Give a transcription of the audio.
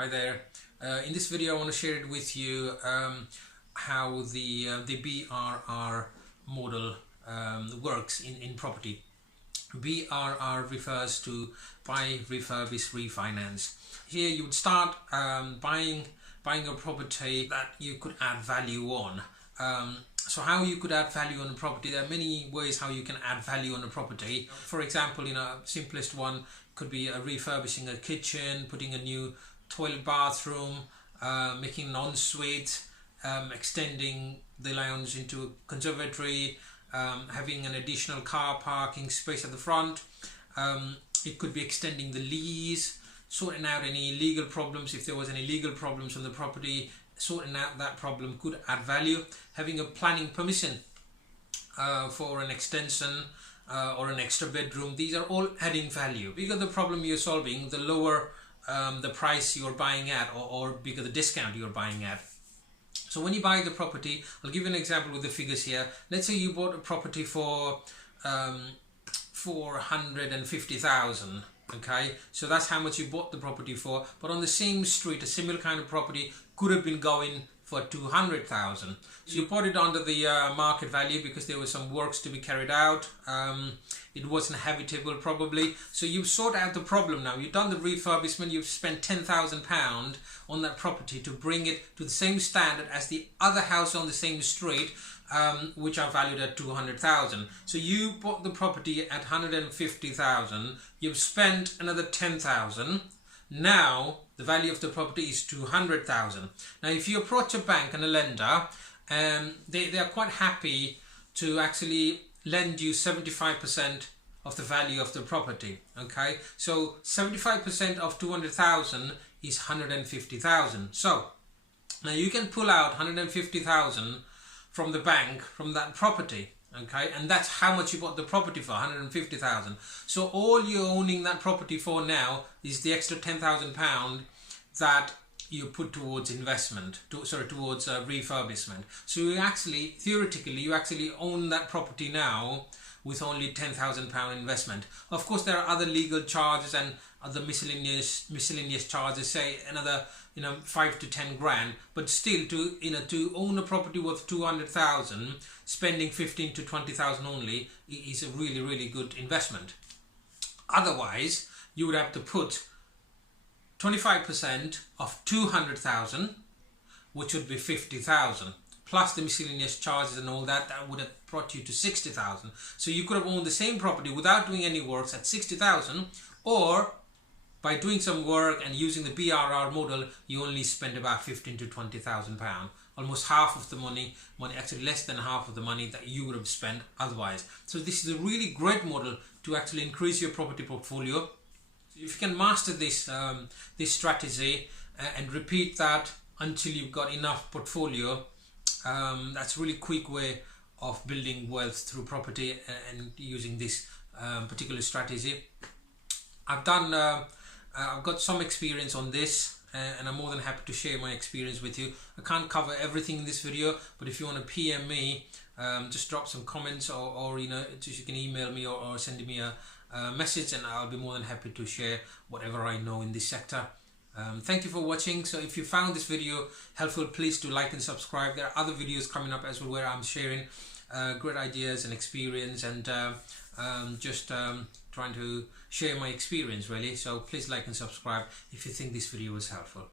Hi there. In this video I want to share it with you how the BRR model works in property. BRR refers to buy, refurbish, refinance. Here you would start buying a property that you could add value on. So how you could add value on a property, there are many ways how you can add value on a property. For example, simplest one could be refurbishing a kitchen, putting a new toilet, bathroom, making an ensuite, extending the lounge into a conservatory, having an additional car parking space at the front. It could be extending the lease, sorting out any legal problems. If there was any legal problems on the property, sorting out that problem could add value. Having a planning permission for an extension or an extra bedroom, these are all adding value. Bigger the problem you're solving, the lower the price you're buying at, or bigger the discount you're buying at. So when you buy the property, I'll give you an example with the figures here. Let's say you bought a property for 450,000. Okay, so that's how much you bought the property for, but on the same street a similar kind of property could have been going for 200,000. So you bought it under the market value because there were some works to be carried out. It wasn't habitable probably, so you've sorted out the problem now. You've done the refurbishment, you've spent £10,000 on that property to bring it to the same standard as the other house on the same street, which are valued at 200,000. So you bought the property at 150,000, you've spent another 10,000. Now the value of the property is 200,000. Now if you approach a bank and a lender, they are quite happy to actually lend you 75% of the value of the property. Okay, so 75% of 200,000 is 150,000. So now you can pull out 150,000 from the bank from that property. Okay, and that's how much you bought the property for, 150,000. So all you're owning that property for now is the extra £10,000 that you put towards investment, towards refurbishment. So you actually, theoretically, you actually own that property now with only £10,000 investment. Of course, there are other legal charges and other miscellaneous charges, say another 5 to 10 grand, but still to own a property worth 200,000, spending 15 to 20,000 only is a really good investment. Otherwise, you would have to put 25% of 200,000, which would be 50,000, plus the miscellaneous charges and all that would have brought you to 60,000. So you could have owned the same property without doing any works at 60,000, or by doing some work and using the BRR model, you only spend about 15 to 20,000 pounds, almost half of the money, actually less than half of the money that you would have spent otherwise. So this is a really great model to actually increase your property portfolio. If you can master this this strategy and repeat that until you've got enough portfolio, that's a really quick way of building wealth through property and using this particular strategy. I've got some experience on this, and I'm more than happy to share my experience with you. I can't cover everything in this video, but if you want to PM me, just drop some comments, or you can email me or send me a message, and I'll be more than happy to share whatever I know in this sector. Thank you for watching. So if you found this video helpful, please do like and subscribe. There are other videos coming up as well where I'm sharing great ideas and experience, and just trying to share my experience really. So please like and subscribe if you think this video was helpful.